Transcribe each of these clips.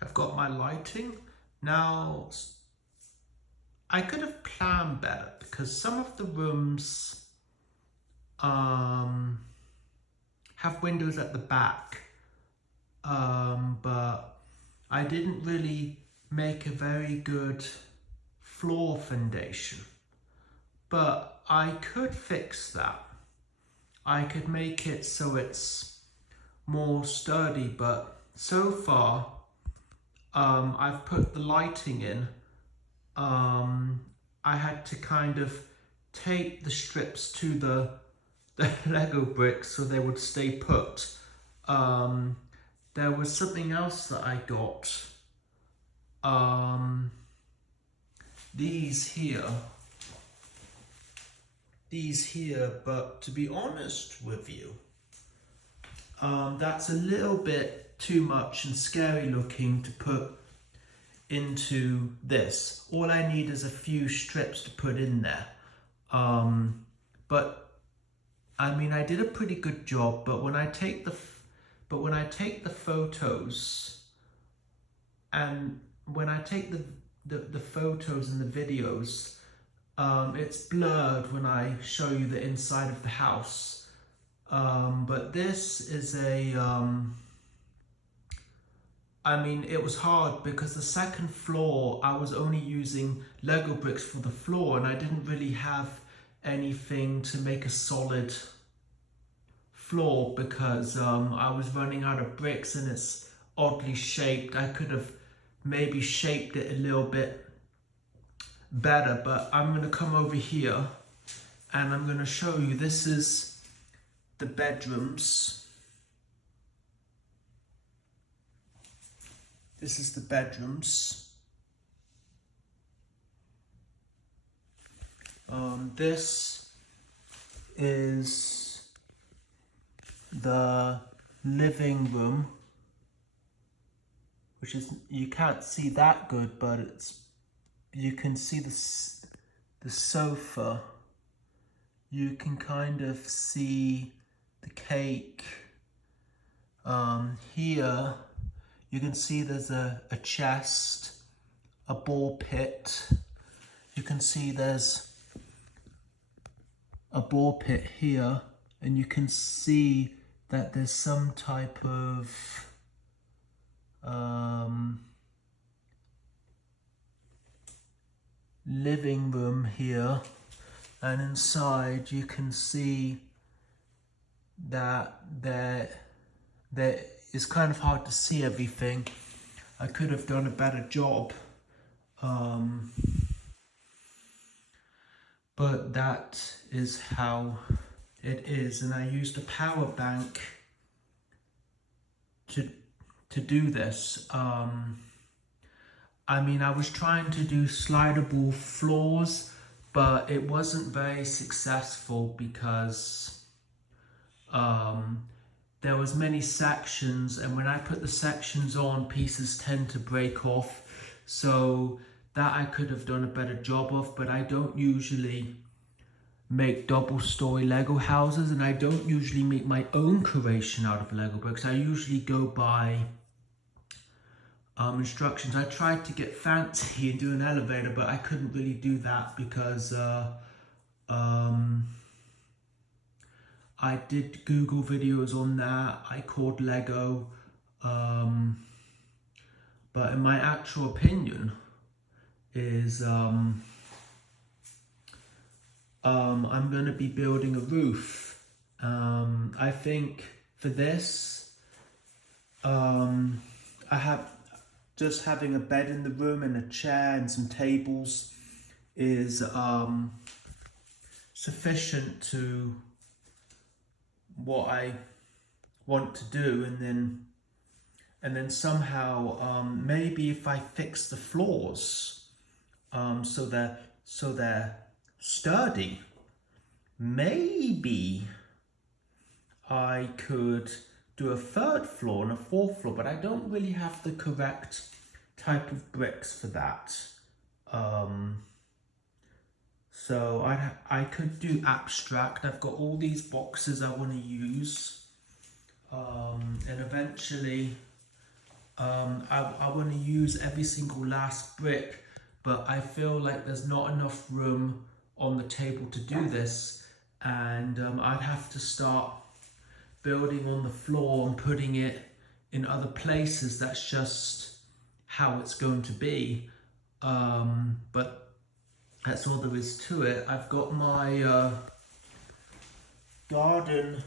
I've got my lighting. Now, I could have planned better because some of the rooms have windows at the back, but I didn't really make a very good floor foundation. But I could fix that. I could make it so it's more sturdy, but so far I've put the lighting in. I had to kind of tape the strips to the Lego bricks so they would stay put. There was something else that I got. These here, but to be honest with you, that's a little bit too much and scary looking to put into this. All I need is a few strips to put in there. But I mean, I did a pretty good job, but when I take the photos and when I take the photos and the videos, it's blurred when I show you the inside of the house. But this is I mean, it was hard because the second floor, I was only using Lego bricks for the floor and I didn't really have anything to make a solid floor because I was running out of bricks and it's oddly shaped. I could have maybe shaped it a little bit better, but I'm going to come over here and I'm going to show you. This is the bedrooms. This is the bedrooms. This is the living room, which is, you can't see that good, but you can see the sofa. You can kind of see the cake. Here you can see there's a chest, a ball pit. You can see there's a ball pit here, and you can see that there's some type of living room here, and inside you can see that there is kind of hard to see everything. I could have done a better job, but that is how it is, and I used a power bank to do this. I mean, I was trying to do slidable floors, but it wasn't very successful because there was many sections, and when I put the sections on, pieces tend to break off. So that I could have done a better job of, but I don't usually make double-story Lego houses, and I don't usually make my own creation out of Lego bricks. I usually go by instructions. I tried to get fancy and do an elevator, but I couldn't really do that because I did Google videos on that. I called Lego, but in my actual opinion is I'm going to be building a roof. I think for this, I have just having a bed in the room and a chair and some tables is sufficient to what I want to do, and then somehow maybe if I fix the floors so they're sturdy, maybe I could do a third floor and a fourth floor, but I don't really have the correct type of bricks for that. So I could do abstract. I've got all these boxes I want to use, and eventually I want to use every single last brick, but I feel like there's not enough room on the table to do this, and I'd have to start building on the floor and putting it in other places. That's just how it's going to be, but that's all there is to it. I've got my garden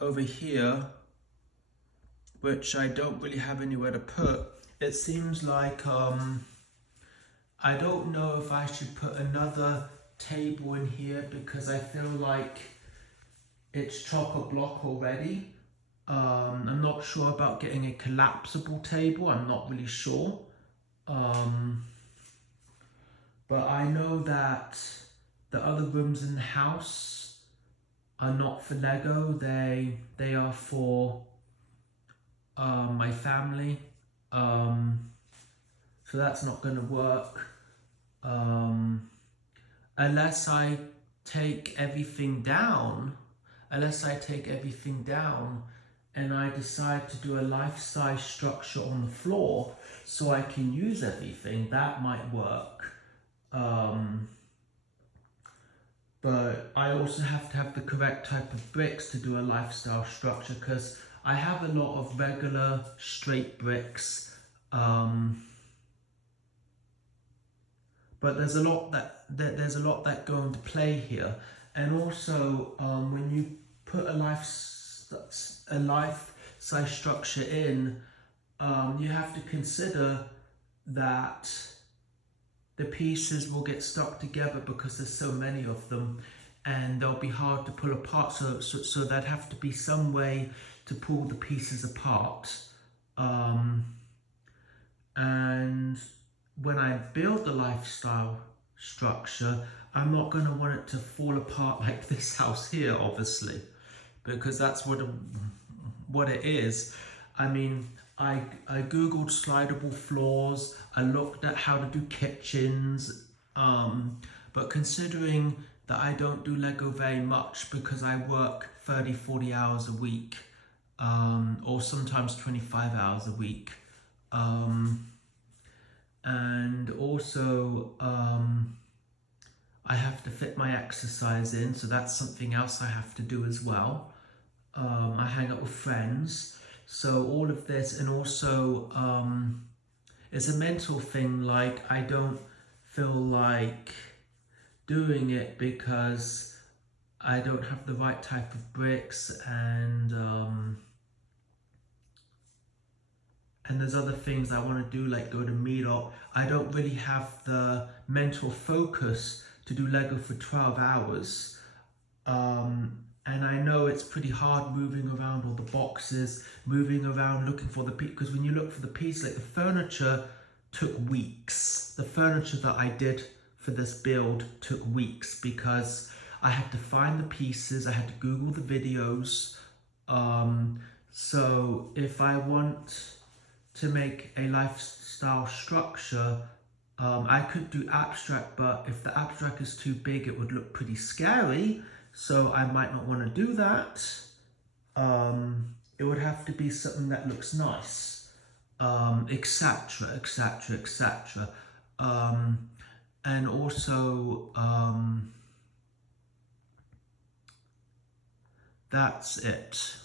over here, which I don't really have anywhere to put. It seems like I don't know if I should put another table in here because I feel like it's chock-a-block already. I'm not sure about getting a collapsible table. I'm not really sure. But I know that the other rooms in the house are not for Lego. They are for my family. So that's not going to work. Unless I take everything down. And I decide to do a life-size structure on the floor so I can use everything, that might work. But I also have to have the correct type of bricks to do a lifestyle structure, because I have a lot of regular straight bricks, but there's a lot that go into play here. And also when you put a life-size structure in, you have to consider that the pieces will get stuck together because there's so many of them, and they'll be hard to pull apart. So there'd have to be some way to pull the pieces apart. And when I build the lifestyle structure, I'm not going to want it to fall apart like this house here, obviously, because that's what it is. I mean, I googled slidable floors. I looked at how to do kitchens, but considering that I don't do Lego very much because I work 30-40 hours a week, or sometimes 25 hours a week, and also I have to fit my exercise in, so that's something else I have to do as well. I hang out with friends, so all of this, and also it's a mental thing. Like, I don't feel like doing it because I don't have the right type of bricks, and there's other things I want to do, like go to meetup. I don't really have the mental focus to do Lego for 12 hours. And I know it's pretty hard moving around all the boxes, moving around looking for the piece, because when you look for the piece, like the furniture took weeks. The furniture that I did for this build took weeks because I had to find the pieces, I had to Google the videos. So if I want to make a lifestyle structure, I could do abstract, but if the abstract is too big, it would look pretty scary. So I might not want to do that. It would have to be something that looks nice, etc., etc., etc. And also, that's it.